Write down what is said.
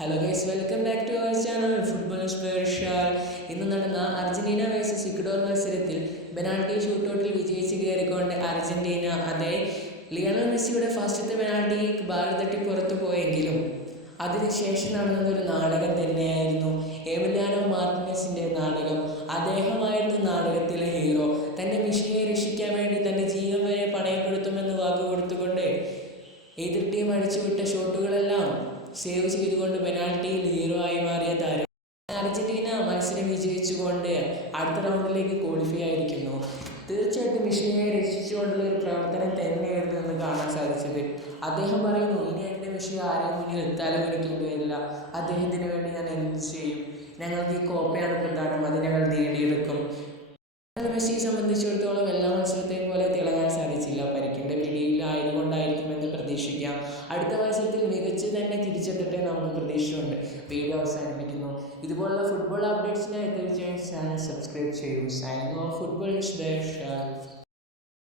Hello guys, welcome back to our channel football special. ഇന്ന് നടന്ന Argentina versus Ecuador മത്സരത്തിൽ penalty ഷൂട്ടൗട്ടിൽ വിജയിച്ച് കയറിക്കൊണ്ട് അർജന്റീന ലിയണൽ മെസ്സിയുടെ ഫസ്റ്റത്തെ പെനാൾട്ടി ബാൾ തട്ടി പുറത്തു പോയെങ്കിലും അതിനുശേഷം നടന്നതൊരു നാടകം തന്നെയായിരുന്നു. എമിലിയാനോ മാർട്ടിനസിൻ്റെ നാടകം. അദ്ദേഹമായിരുന്നു നാടകത്തിലെ ഹീറോ. തൻ്റെ മിഷയെ രക്ഷിക്കാൻ വേണ്ടി തൻ്റെ ജീവൻ വരെ പണയപ്പെടുത്തുമെന്ന് വാക്കുകൊടുത്തുകൊണ്ട് എതിർ ടീം അടിച്ചുവിട്ട ഷോട്ടുകളെല്ലാം സേവ് ചെയ്തുകൊണ്ട് പെനാൽറ്റിയിൽ ഹീറോ ആയി മാറിയ താരം. അർജന്റീന മത്സരം വിജയിച്ചുകൊണ്ട് അടുത്ത റൗണ്ടിലേക്ക് ക്വാളിഫൈ ആയിരിക്കുന്നു. തീർച്ചയായിട്ടും മിഷയെ രക്ഷിച്ചുകൊണ്ടുള്ള ഒരു പ്രവർത്തനം തന്നെയായിരുന്നു എന്ന് കാണാൻ സാധിച്ചത്. അദ്ദേഹം പറയുന്നു, ഇനി എൻ്റെ മിഷ ആരെയും മുന്നിൽ എത്താലും എനിക്കേണ്ടി വരില്ല. അദ്ദേഹത്തിന് വേണ്ടി ഞാൻ എന്ത് ചെയ്യും? ഞങ്ങൾക്ക് ഈ കോപ്പയാണ് പ്രധാനം, അത് ഞങ്ങൾ നേടിയെടുക്കും. മെസ്സിയെ സംബന്ധിച്ചിടത്തോളം എല്ലാ മത്സരത്തെയും പോലെ തിളങ്ങാൻ സാധിച്ചില്ല. പരിക്കിൻ്റെ പിടിയിലായതുകൊണ്ടായിരിക്കുമെന്ന് പ്രതീക്ഷിക്കാം. അടുത്ത മത്സരത്തിൽ മികച്ച് തന്നെ തിരിച്ചെത്തട്ടെ നമുക്ക് പ്രതീക്ഷയുണ്ട്. വീഡിയോ അവസാനിപ്പിക്കുന്നു. ഇതുപോലുള്ള ഫുട്ബോൾ അപ്ഡേറ്റ്സിനായി തീർച്ചയായും ചാനൽ സബ്സ്ക്രൈബ് ചെയ്യൂ. Signing off football special.